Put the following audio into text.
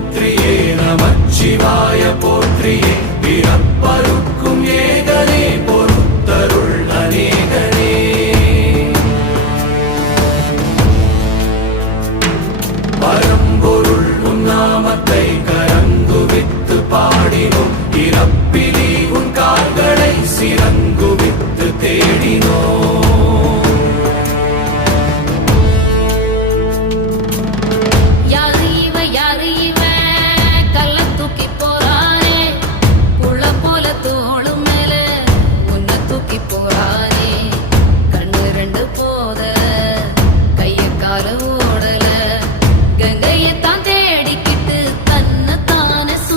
போற்றியே நமச்சிவாய போற்றியே பிறப்பருக்கும் ஏகனே பொறுத்தருள் அநேகனே பரம்பொருள் உன் நாமத்தை கரங்குவித்து பாடினோம் இறப்பில்